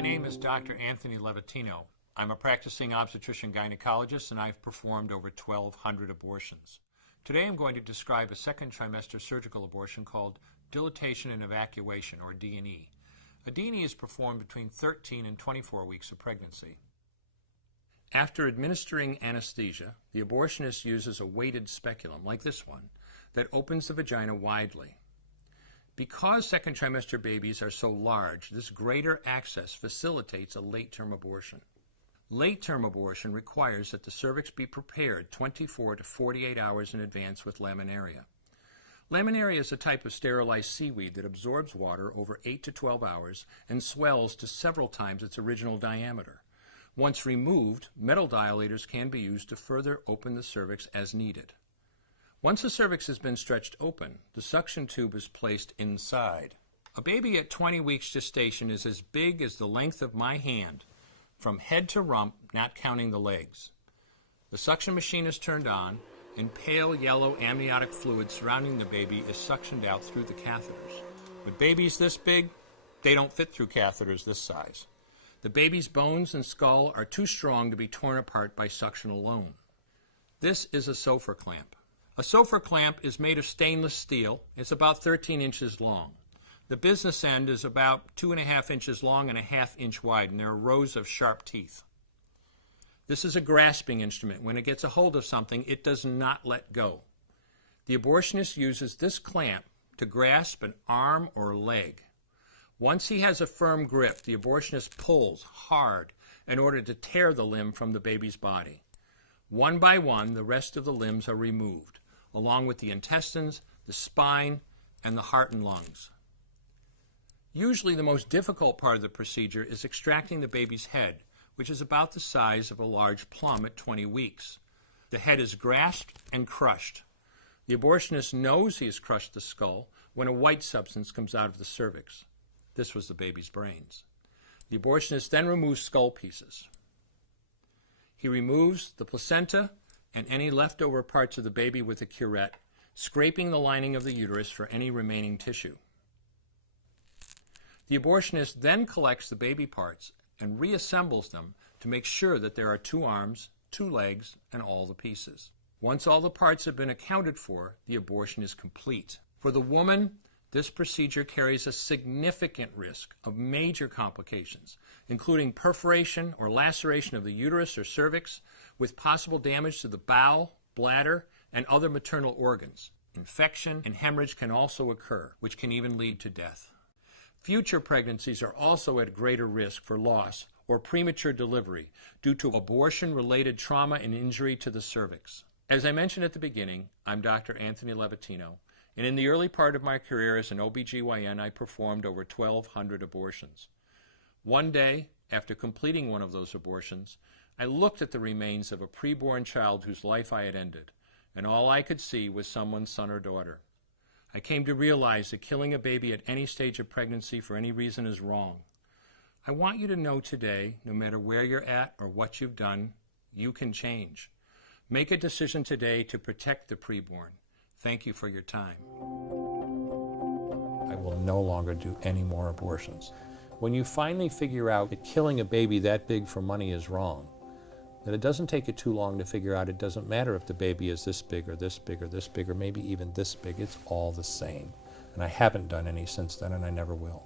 My name is Dr. Anthony Levatino. I'm a practicing obstetrician-gynecologist, and I've performed over 1,200 abortions. Today I'm going to describe a second trimester surgical abortion called Dilation and Evacuation, or D&E. A D&E is performed between 13 and 24 weeks of pregnancy. After administering anesthesia, the abortionist uses a weighted speculum, like this one, that opens the vagina widely. Because second trimester babies are so large, this greater access facilitates a late-term abortion. Late-term abortion requires that the cervix be prepared 24 to 48 hours in advance with laminaria. Laminaria is a type of sterilized seaweed that absorbs water over 8 to 12 hours and swells to several times its original diameter. Once removed, metal dilators can be used to further open the cervix as needed. Once the cervix has been stretched open, the suction tube is placed inside. A baby at 20 weeks gestation is as big as the length of my hand, from head to rump, not counting the legs. The suction machine is turned on, and pale yellow amniotic fluid surrounding the baby is suctioned out through the catheters. With babies this big, they don't fit through catheters this size. The baby's bones and skull are too strong to be torn apart by suction alone. This is a Sofer clamp. A Sofer clamp is made of stainless steel. It's about 13 inches long. The business end is about 2.5 inches long and a 1/2 inch wide, and there are rows of sharp teeth. This is a grasping instrument. When it gets a hold of something, it does not let go. The abortionist uses this clamp to grasp an arm or leg. Once he has a firm grip, the abortionist pulls hard in order to tear the limb from the baby's body. One by one, the rest of the limbs are removed, along with the intestines, the spine, and the heart and lungs. Usually the most difficult part of the procedure is extracting the baby's head, which is about the size of a large plum at 20 weeks. The head is grasped and crushed. The abortionist knows he has crushed the skull when a white substance comes out of the cervix. This was the baby's brains. The abortionist then removes skull pieces. He removes the placenta and any leftover parts of the baby with a curette, scraping the lining of the uterus for any remaining tissue. The abortionist then collects the baby parts and reassembles them to make sure that there are 2 arms, 2 legs, and all the pieces. Once all the parts have been accounted for, the abortion is complete. For the woman, this procedure carries a significant risk of major complications, including perforation or laceration of the uterus or cervix, with possible damage to the bowel, bladder, and other maternal organs. Infection and hemorrhage can also occur, which can even lead to death. Future pregnancies are also at greater risk for loss or premature delivery due to abortion-related trauma and injury to the cervix. As I mentioned at the beginning, I'm Dr. Anthony Levatino, and in the early part of my career as an OBGYN, I performed over 1,200 abortions. One day, after completing one of those abortions, I looked at the remains of a preborn child whose life I had ended, and all I could see was someone's son or daughter. I came to realize that killing a baby at any stage of pregnancy for any reason is wrong. I want you to know today, no matter where you're at or what you've done, you can change. Make a decision today to protect the preborn. Thank you for your time. I will no longer do any more abortions. When you finally figure out that killing a baby that big for money is wrong, that it doesn't take you too long to figure out it doesn't matter if the baby is this big or this big or this big or maybe even this big, it's all the same. And I haven't done any since then, and I never will.